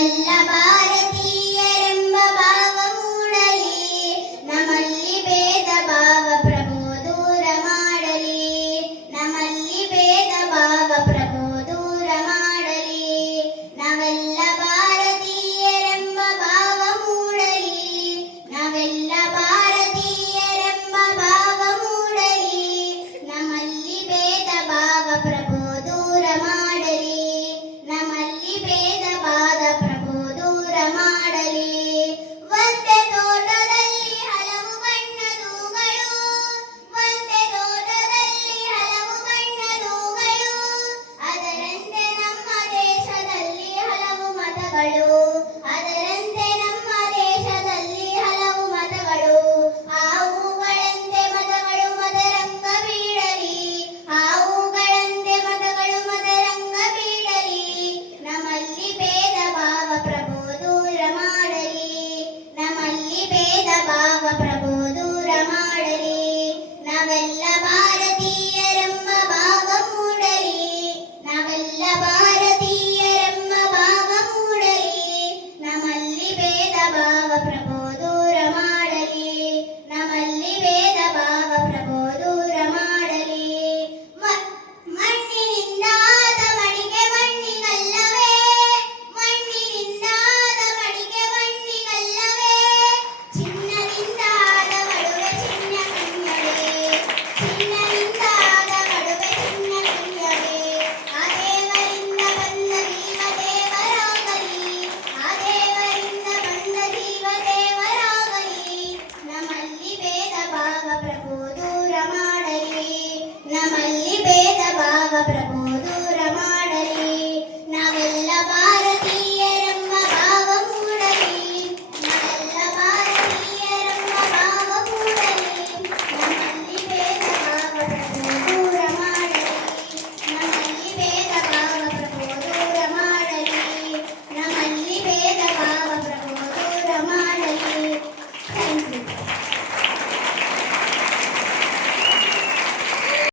ನಾವೆಲ್ಲ ಭಾರತೀಯರೆಂಬ ಭಾವ ಮೂಡಲಿ, ನಮ್ಮಲ್ಲಿ ಭೇದ ಭಾವ ಪ್ರಭು ದೂರ ಮಾಡಲಿ, ನಮ್ಮಲ್ಲಿ ಭೇದ ಭಾವ ಪ್ರಭು ದೂರ ಮಾಡಲಿ. ನಾವೆಲ್ಲ ಭಾರತೀಯರೆಂಬ ಭಾವ ಮೂಡಲಿ, ನಾವೆಲ್ಲ ಭಾರತೀಯರೆಂಬ ಭಾವ ಮೂಡಲಿ, ನಮ್ಮಲ್ಲಿ ಭೇದ ಭಾವ ಪ್ರಭು ದೂರ ಮಾಡಲಿ, ನಮ್ಮಲ್ಲಿ ಭೇದ ಭಾವ ಪ್ರಭು ದೂರ ಮಾಡಲಿ. ಒಂದೇ ತೋಟದಲ್ಲಿ ಹಲವು ಬಣ್ಣದ ಹೂಗಳು, ಒಂದೇ ತೋಟದಲ್ಲಿ ಹಲವು ಬಣ್ಣದ ಹೂಗಳು, ಅದರಂತೆ ನಮ್ಮ ದೇಶದಲ್ಲಿ ಹಲವು ಮತಗಳು.